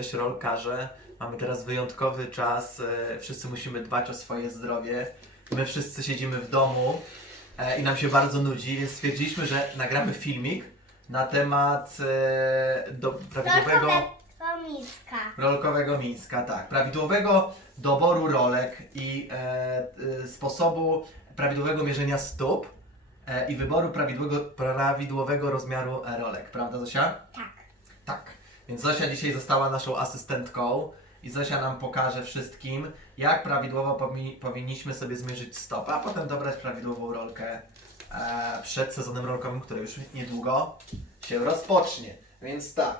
Cześć rolkarze, mamy teraz wyjątkowy czas, e, wszyscy musimy dbać o swoje zdrowie. My wszyscy siedzimy w domu e, i nam się bardzo nudzi, więc stwierdziliśmy, że nagramy filmik na temat e, do prawidłowego To miska. rolkowego Mińska, tak, prawidłowego doboru rolek i sposobu prawidłowego mierzenia stóp i wyboru prawidłowego, prawidłowego rozmiaru rolek, prawda Zosia? Tak. Tak. Więc Zosia dzisiaj została naszą asystentką i Zosia nam pokaże wszystkim, jak prawidłowo powi- powinniśmy sobie zmierzyć stopę, a potem dobrać prawidłową rolkę e, przed sezonem rolkowym, który już niedługo się rozpocznie. Więc tak,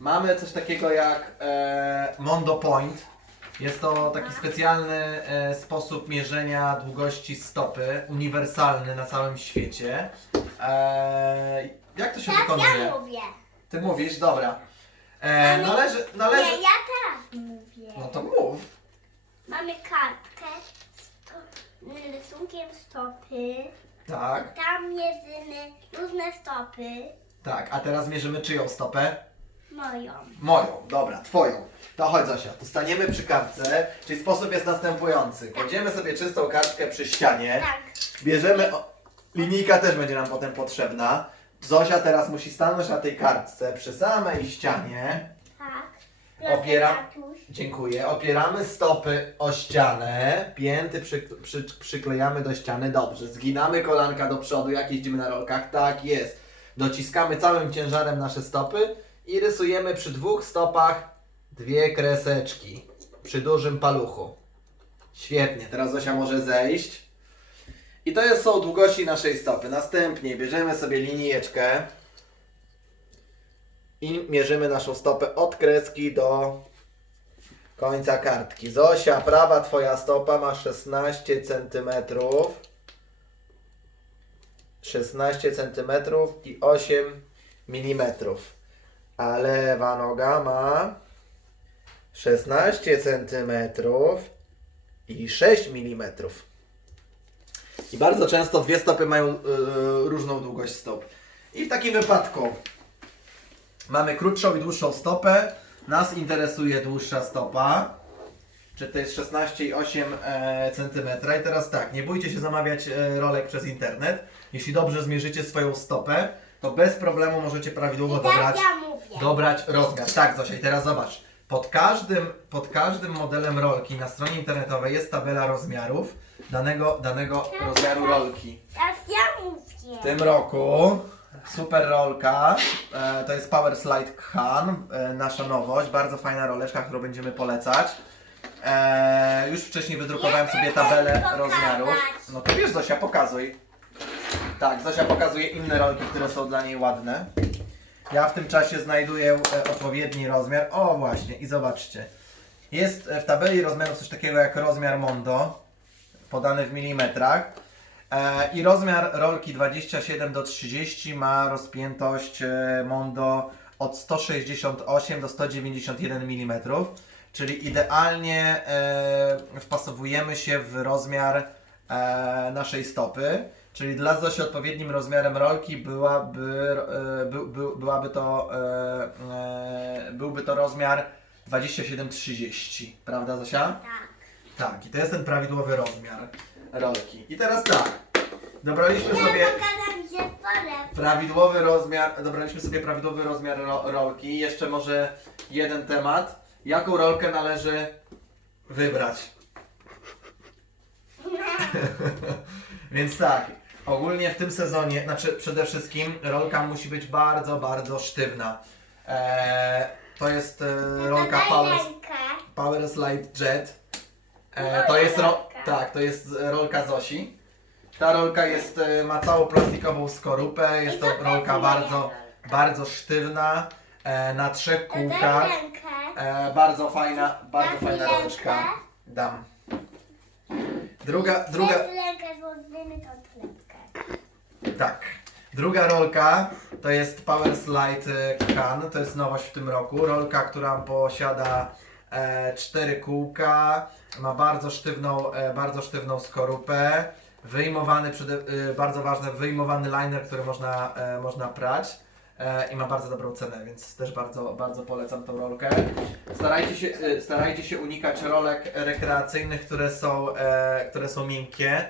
mamy coś takiego jak e, Mondo Point. Jest to taki specjalny e, sposób mierzenia długości stopy, uniwersalny na całym świecie. E, jak to się Tak, wykonuje? ja mówię. Ty mówisz, dobra. E, Mamy- należy, należy... Nie, ja teraz mówię. No to mów. Mamy kartkę z to, rysunkiem stopy. Tak, Tam mierzymy różne stopy. tak. A teraz mierzymy czyją stopę? Moją. Moją, dobra, twoją. To chodź Zosia, tu staniemy przy kartce, czyli sposób jest następujący. Kładziemy sobie czystą kartkę przy ścianie, Tak. bierzemy... O, linijka też będzie nam potem potrzebna. Zosia teraz musi stanąć na tej kartce przy samej ścianie. Tak. Opieram. Tatuś. Dziękuję. Opieramy stopy o ścianę, pięty przy, przy, przyklejamy do ściany, dobrze. Zginamy kolanka do przodu, jak jeździmy na rolkach, tak jest. Dociskamy całym ciężarem nasze stopy i rysujemy przy dwóch stopach dwie kreseczki przy dużym paluchu. Świetnie, teraz Zosia może zejść. I to jest, są długości naszej stopy. Następnie bierzemy sobie linijeczkę i mierzymy naszą stopę od kreski do końca kartki. Zosia, prawa twoja stopa ma 16 cm. 16 cm i 8 mm. A lewa noga ma 16 cm i 6 mm. I bardzo często dwie stopy mają yy, różną długość stop. I w takim wypadku Mamy krótszą i dłuższą stopę. Nas interesuje dłuższa stopa. Czy to jest 16,8 e, cm. I teraz tak, nie bójcie się zamawiać e, rolek przez internet. Jeśli dobrze zmierzycie swoją stopę, to bez problemu możecie prawidłowo I teraz dobrać, ja mówię. dobrać rozmiar. Tak, Zosia, i teraz zobacz. Pod każdym, pod każdym modelem rolki na stronie internetowej jest tabela rozmiarów danego, danego rozmiaru rolki. Teraz ja mówię. W tym roku super rolka, e, to jest Power Slide Han, e, nasza nowość, bardzo fajna roleczka, którą będziemy polecać. E, już wcześniej wydrukowałem sobie tabelę rozmiarów. No to wiesz Zosia, pokazuj. Tak, Zosia pokazuje inne rolki, które są dla niej ładne. Ja w tym czasie znajduję e, odpowiedni rozmiar. O właśnie, i zobaczcie. Jest e, w tabeli rozmiarów coś takiego jak rozmiar Mondo, podany w milimetrach. E, I rozmiar rolki 27 do 30 ma rozpiętość e, Mondo od 168 do 191 mm, czyli idealnie e, wpasowujemy się w rozmiar naszej stopy. Czyli dla Zosi odpowiednim rozmiarem rolki byłaby, by, by, byłaby to, byłby to rozmiar 27-30, prawda Zosia? Tak. Tak, i to jest ten prawidłowy rozmiar rolki. I teraz tak, dobraliśmy sobie pokazam się pole. prawidłowy rozmiar, dobraliśmy sobie prawidłowy rozmiar ro, rolki. Jeszcze może jeden temat. Jaką rolkę należy wybrać? Więc tak, ogólnie w tym sezonie, znaczy przede wszystkim rolka musi być bardzo, bardzo sztywna. Eee, to jest e, rolka Power. Power Slide Jet. E, to jest ro- rolka. tak, to jest rolka Zosi. Ta rolka jest, e, ma całą plastikową skorupę, jest to rolka bardzo, bardzo sztywna, e, na trzech kółkach. rękę. E, bardzo fajna, bardzo Dasz fajna roleczka. rękę? Dam. Druga, druga, Daj rękę, złożymy tą klepkę. tak. Druga rolka to jest Power Slide e, Can, to jest nowość w tym roku. Rolka, która posiada cztery kółka, ma bardzo sztywną, e, bardzo sztywną skorupę. Wyjmowany, e, bardzo ważne, wyjmowany liner, który można, e, można prać. e, i ma bardzo dobrą cenę, więc też bardzo, bardzo polecam tą rolkę. Starajcie się, e, starajcie się unikać rolek rekreacyjnych, które są, e, które są miękkie.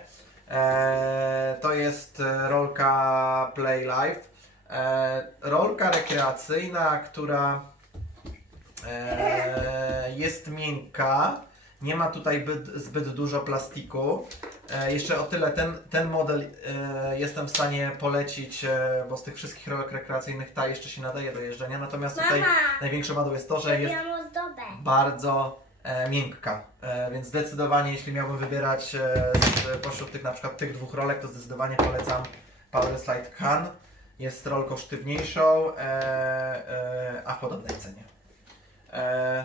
E, to jest e, rolka Play Life. E, rolka rekreacyjna, która e, jest miękka. Nie ma tutaj byt, zbyt dużo plastiku. E, jeszcze o tyle, ten, ten model e, jestem w stanie polecić, e, bo z tych wszystkich rolek rekreacyjnych ta jeszcze się nadaje do jeżdżenia. Natomiast tutaj Mama, największą wadą jest to, że jest ozdobę. bardzo e, miękka, e, więc zdecydowanie jeśli miałbym wybierać e, z, pośród tych na przykład tych dwóch rolek, to zdecydowanie polecam Power Slide Han. Jest rolką sztywniejszą, e, e, a w podobnej cenie. E,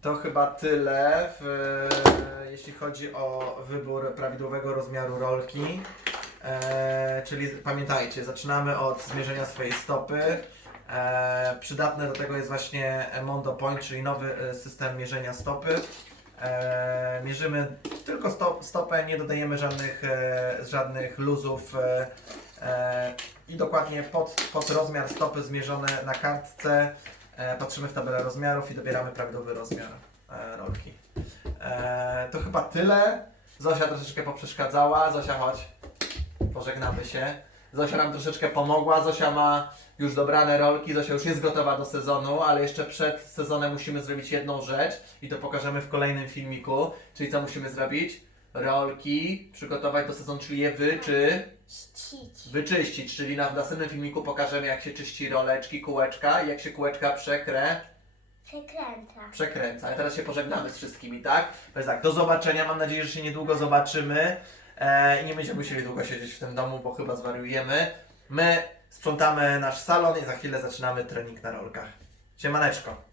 to chyba tyle, w, jeśli chodzi o wybór prawidłowego rozmiaru rolki. E, czyli pamiętajcie, zaczynamy od zmierzenia swojej stopy. E, przydatne do tego jest właśnie Mondo Point, czyli nowy e, system mierzenia stopy. E, mierzymy tylko sto, stopę, nie dodajemy żadnych, e, żadnych luzów e, e, i dokładnie pod, pod rozmiar stopy zmierzone na kartce e, patrzymy w tabelę rozmiarów i dobieramy prawidłowy rozmiar e, rolki. E, to chyba tyle. Zosia troszeczkę poprzeszkadzała. Zosia, chodź. Pożegnamy się. Zosia nam troszeczkę pomogła. Zosia ma już dobrane rolki. Zosia już jest gotowa do sezonu, ale jeszcze przed sezonem musimy zrobić jedną rzecz i to pokażemy w kolejnym filmiku. Czyli co musimy zrobić? Rolki przygotować do sezonu, czyli je wy czy Ścić. wyczyścić. Czyli na w następnym filmiku pokażemy jak się czyści roleczki, kółeczka i jak się kółeczka przekrę, Przekręca. przekręca. A teraz się pożegnamy z wszystkimi, tak? Jest tak, do zobaczenia. Mam nadzieję, że się niedługo zobaczymy. E, I nie będziemy musieli długo siedzieć w tym domu, bo chyba zwariujemy. My sprzątamy nasz salon i za chwilę zaczynamy trening na rolkach. Siemaneczko.